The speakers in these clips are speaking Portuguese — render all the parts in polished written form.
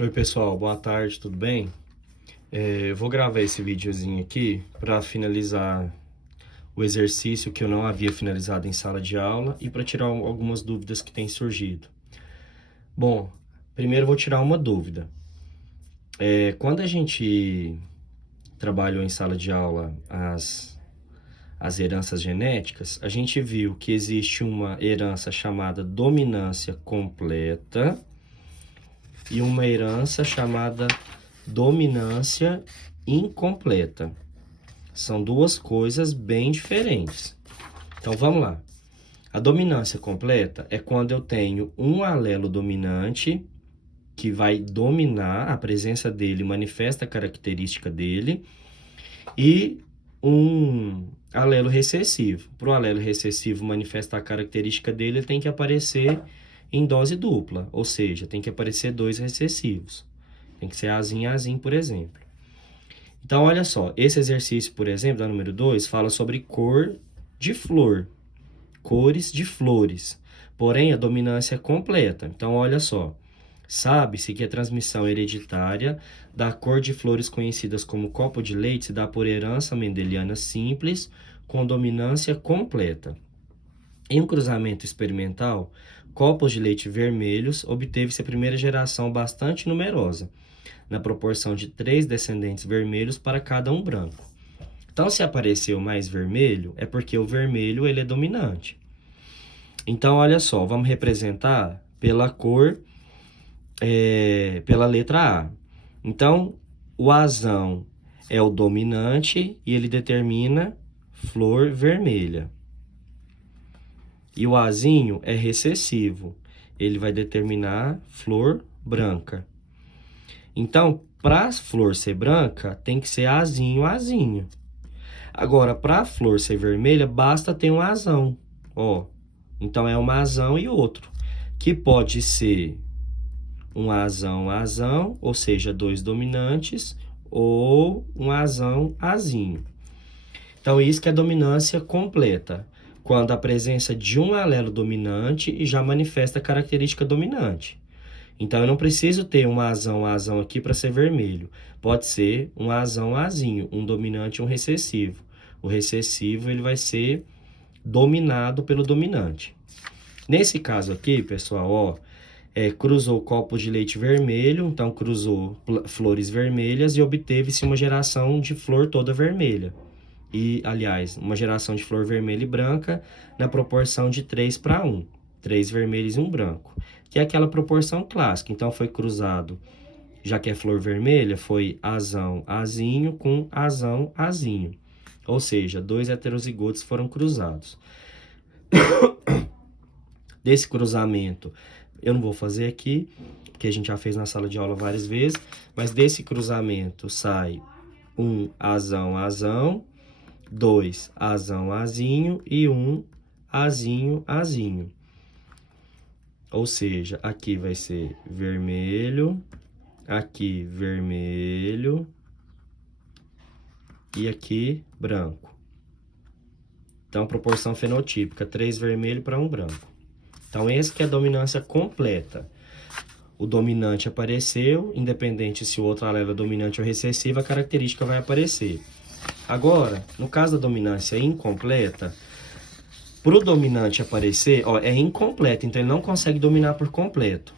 Oi pessoal, boa tarde, tudo bem? Eu vou gravar esse videozinho aqui para finalizar o exercício que eu não havia finalizado em sala de aula e para tirar algumas dúvidas que têm surgido. Bom, primeiro eu vou tirar uma dúvida. Quando a gente trabalhou em sala de aula as heranças genéticas, a gente viu que existe uma herança chamada dominância completa e uma herança chamada dominância incompleta. São duas coisas bem diferentes. Então vamos lá. A dominância completa é quando eu tenho um alelo dominante que vai dominar, a presença dele manifesta a característica dele, e um alelo recessivo. Para o alelo recessivo manifestar a característica dele, ele tem que aparecer em dose dupla, ou seja, tem que aparecer dois recessivos. Tem que ser Azinho e Azinho, por exemplo. Então, olha só, esse exercício, por exemplo, da número 2, fala sobre cor de flor, cores de flores, porém a dominância é completa. Então, olha só, sabe-se que a transmissão hereditária da cor de flores conhecidas como copo de leite se dá por herança mendeliana simples com dominância completa. Em um cruzamento experimental, copos de leite vermelhos obteve-se a primeira geração bastante numerosa, na proporção de 3 descendentes vermelhos para cada um branco. Então, se apareceu mais vermelho, é porque o vermelho ele é dominante. Então, olha só, vamos representar pela cor, pela letra A. Então, o azão é o dominante e ele determina flor vermelha. E o azinho é recessivo, ele vai determinar flor branca. Então, para a flor ser branca, tem que ser azinho, azinho. Agora, para a flor ser vermelha, basta ter um azão, ó. Então, é um azão e outro, que pode ser um azão, azão, ou seja, dois dominantes, ou um azão, azinho. Então, isso que é dominância completa, quando a presença de um alelo dominante já manifesta a característica dominante. Então, eu não preciso ter um azão aqui para ser vermelho. Pode ser um azão azinho, um dominante e um recessivo. O recessivo ele vai ser dominado pelo dominante. Nesse caso aqui, pessoal, ó, cruzou copo de leite vermelho, então cruzou flores vermelhas e obteve-se uma geração de flor toda vermelha. E, aliás, uma geração de flor vermelha e branca na proporção de 3 para 1. 3 vermelhos e 1 branco, que é aquela proporção clássica. Então, foi cruzado, já que é flor vermelha, foi azão, azinho com azão, azinho. Ou seja, dois heterozigotos foram cruzados. Desse cruzamento, eu não vou fazer aqui, porque a gente já fez na sala de aula várias vezes, mas desse cruzamento sai um azão, azão, 2 azão, azinho e 1 azinho, azinho. Ou seja, aqui vai ser vermelho, aqui vermelho e aqui branco. Então, proporção fenotípica, 3 vermelho para 1 branco. Então, esse que é a dominância completa. O dominante apareceu, independente se o outro alelo é dominante ou recessivo, a característica vai aparecer. Agora, no caso da dominância incompleta, para o dominante aparecer, ó, é incompleto, então ele não consegue dominar por completo.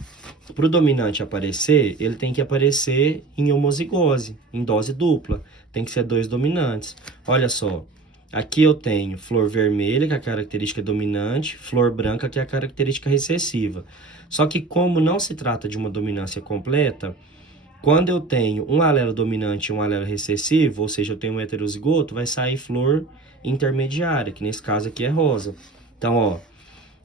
Para o dominante aparecer, ele tem que aparecer em homozigose, em dose dupla. Tem que ser dois dominantes. Olha só, aqui eu tenho flor vermelha, que é a característica dominante, flor branca, que é a característica recessiva. Só que como não se trata de uma dominância completa, quando eu tenho um alelo dominante e um alelo recessivo, ou seja, eu tenho um heterozigoto, vai sair flor intermediária, que nesse caso aqui é rosa. Então, ó,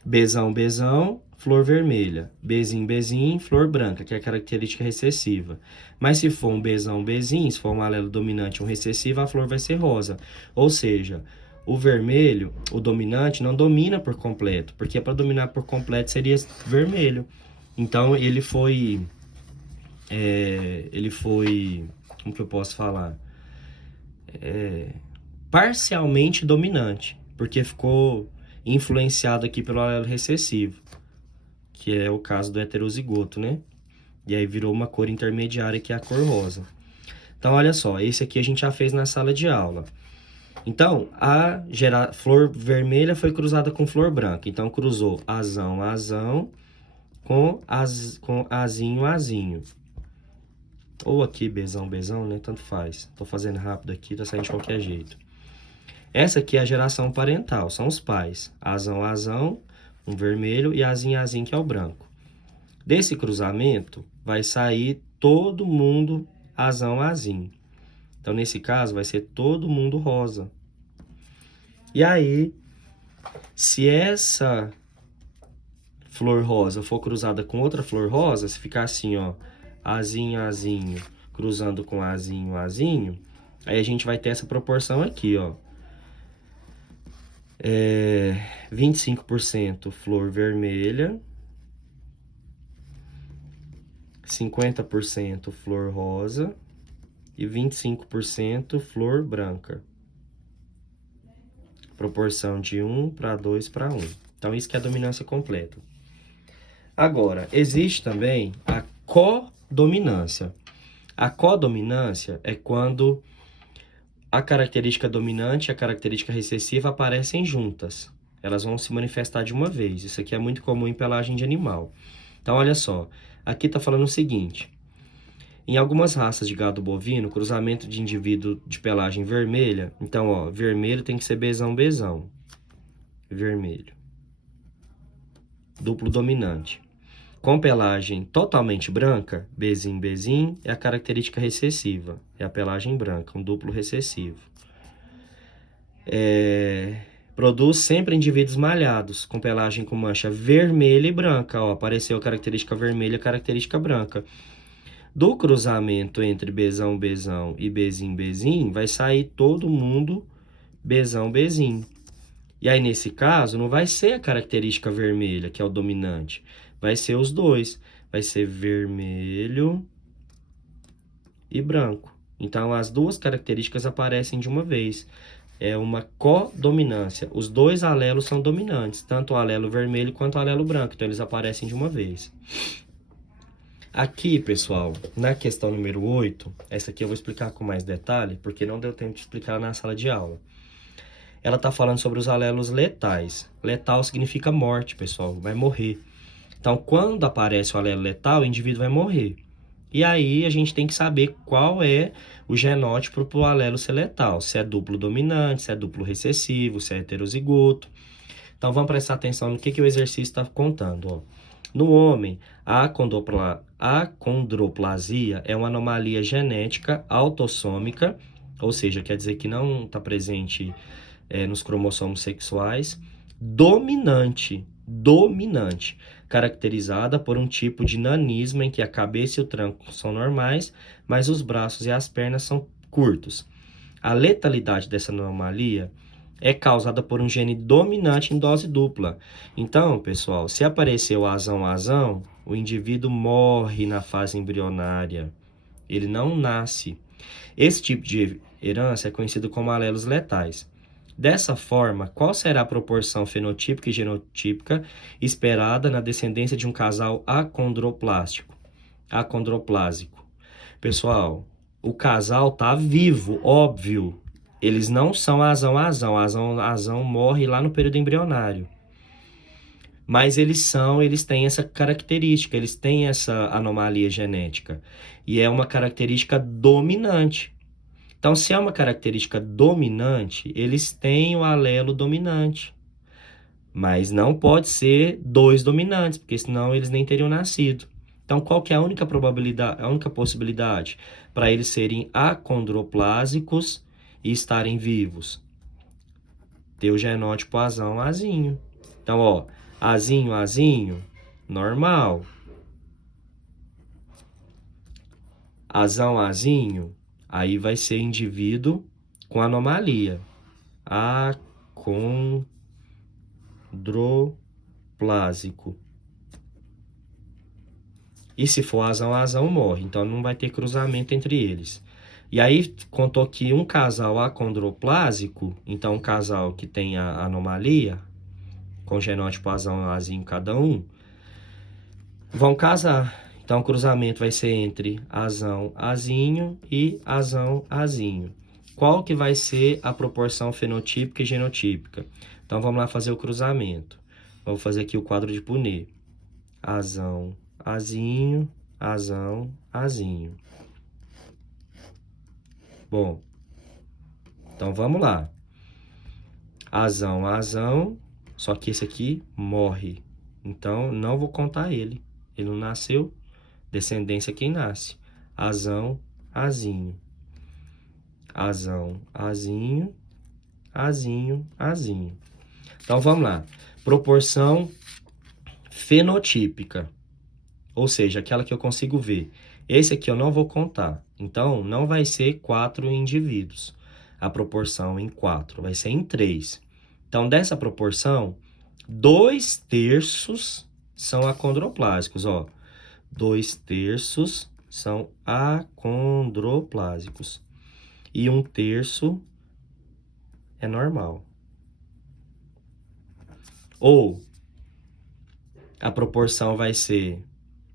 Bzão, Bzão, flor vermelha. Bzinho, Bzinho, flor branca, que é a característica recessiva. Mas se for um Bzão, Bzinho, se for um alelo dominante e um recessivo, a flor vai ser rosa. Ou seja, o vermelho, o dominante, não domina por completo, porque para dominar por completo seria vermelho. Então, ele foi, como que eu posso falar? Parcialmente dominante, porque ficou influenciado aqui pelo alelo recessivo, que é o caso do heterozigoto, né? E aí virou uma cor intermediária, que é a cor rosa. Então, olha só, esse aqui a gente já fez na sala de aula. Então, a flor vermelha foi cruzada com flor branca. Então, cruzou azão, azão, com azinho, azinho. Ou aqui, bezão, bezão, né? Tanto faz. Tô fazendo rápido aqui, tá saindo de qualquer jeito. Essa aqui é a geração parental, são os pais. Azão, azão, um vermelho, e azinho, azinho, que é o branco. Desse cruzamento, vai sair todo mundo azão, azinho. Então, nesse caso, vai ser todo mundo rosa. E aí, se essa flor rosa for cruzada com outra flor rosa, se ficar assim, ó, azinho, azinho, cruzando com azinho, azinho, aí a gente vai ter essa proporção aqui, ó. 25% flor vermelha, 50% flor rosa e 25% flor branca. Proporção de 1 para 2 para 1. Então, isso que é a dominância completa. Agora, existe também a codominância. A codominância é quando a característica dominante e a característica recessiva aparecem juntas. Elas vão se manifestar de uma vez. Isso aqui é muito comum em pelagem de animal. Então, olha só. Aqui está falando o seguinte. Em algumas raças de gado bovino, cruzamento de indivíduo de pelagem vermelha. Então, ó, vermelho tem que ser bezão, bezão. Vermelho. Duplo dominante. Com pelagem totalmente branca, bezinho, bezinho, é a característica recessiva. É a pelagem branca, um duplo recessivo. Produz sempre indivíduos malhados, com pelagem com mancha vermelha e branca. Ó, apareceu a característica vermelha e a característica branca. Do cruzamento entre bezão, bezão e bezinho, bezinho, vai sair todo mundo bezão, bezinho. E aí, nesse caso, não vai ser a característica vermelha, que é o dominante. Vai ser os dois. Vai ser vermelho e branco. Então, as duas características aparecem de uma vez. É uma codominância. Os dois alelos são dominantes, tanto o alelo vermelho quanto o alelo branco. Então, eles aparecem de uma vez. Aqui, pessoal, na questão número 8, essa aqui eu vou explicar com mais detalhe, porque não deu tempo de explicar na sala de aula. Ela está falando sobre os alelos letais. Letal significa morte, pessoal, vai morrer. Então, quando aparece o alelo letal, o indivíduo vai morrer. E aí, a gente tem que saber qual é o genótipo para o alelo ser letal. Se é duplo dominante, se é duplo recessivo, se é heterozigoto. Então, vamos prestar atenção no que o exercício está contando, ó. No homem, a acondroplasia é uma anomalia genética autossômica, ou seja, quer dizer que não está presente nos cromossomos sexuais, dominante, caracterizada por um tipo de nanismo em que a cabeça e o tronco são normais, mas os braços e as pernas são curtos. A letalidade dessa anomalia é causada por um gene dominante em dose dupla. Então, pessoal, se aparecer o azão, o indivíduo morre na fase embrionária. Ele não nasce. Esse tipo de herança é conhecido como alelos letais. Dessa forma, qual será a proporção fenotípica e genotípica esperada na descendência de um casal acondroplásico? Pessoal, o casal está vivo, óbvio. Eles não são azão morre lá no período embrionário. Mas eles têm essa característica, eles têm essa anomalia genética. E é uma característica dominante. Então, se é uma característica dominante, eles têm o alelo dominante. Mas não pode ser dois dominantes, porque senão eles nem teriam nascido. Então, qual que é a única probabilidade, a única possibilidade para eles serem acondroplásicos e estarem vivos? Ter o genótipo azão, azinho. Então, ó, azinho, normal. Azão, azinho, aí vai ser indivíduo com anomalia. Acondroplásico. E se for azão, morre. Então, não vai ter cruzamento entre eles. E aí, contou que um casal acondroplásico, então um casal que tem a anomalia, com genótipo azão, azinho cada um, vão casar. Então, o cruzamento vai ser entre azão, azinho e azão, azinho. Qual que vai ser a proporção fenotípica e genotípica? Então, vamos lá fazer o cruzamento. Vou fazer aqui o quadro de Punnett. Azão, azinho, azão, azinho. Bom, então vamos lá. Azão, azão, só que esse aqui morre. Então, não vou contar ele. Ele não nasceu. Descendência quem nasce. Azão, azinho. Azão, azinho, azinho, azinho. Então, vamos lá. Proporção fenotípica. Ou seja, aquela que eu consigo ver. Esse aqui eu não vou contar. Então, não vai ser 4 indivíduos. A proporção em 4 vai ser em 3. Então, dessa proporção, 2/3 são acondroplásicos, ó. 2/3 são acondroplásicos. E 1/3 é normal. Ou a proporção vai ser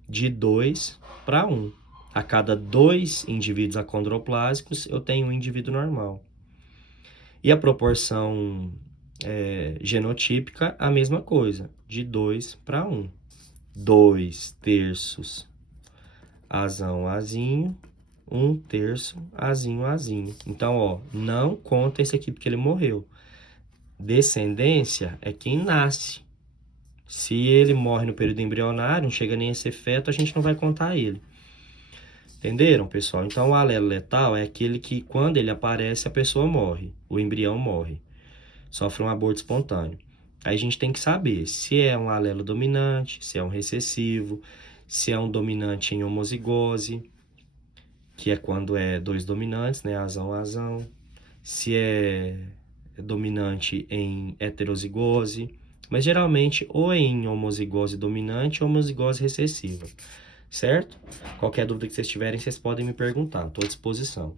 de 2/1. A cada 2 indivíduos acondroplásicos, eu tenho um indivíduo normal. E a proporção genotípica, a mesma coisa, de 2/1. 2/3 azão, azinho, 1/3 azinho, azinho. Então, ó, não conta esse aqui porque ele morreu. Descendência é quem nasce. Se ele morre no período embrionário, não chega nem a ser feto, a gente não vai contar ele. Entenderam, pessoal? Então, o alelo letal é aquele que, quando ele aparece, a pessoa morre. O embrião morre. Sofre um aborto espontâneo. Aí a gente tem que saber se é um alelo dominante, se é um recessivo, se é um dominante em homozigose, que é quando é 2 dominantes, né? Azão, azão. Se é dominante em heterozigose, mas geralmente ou em homozigose dominante ou homozigose recessiva, certo? Qualquer dúvida que vocês tiverem, vocês podem me perguntar, estou à disposição.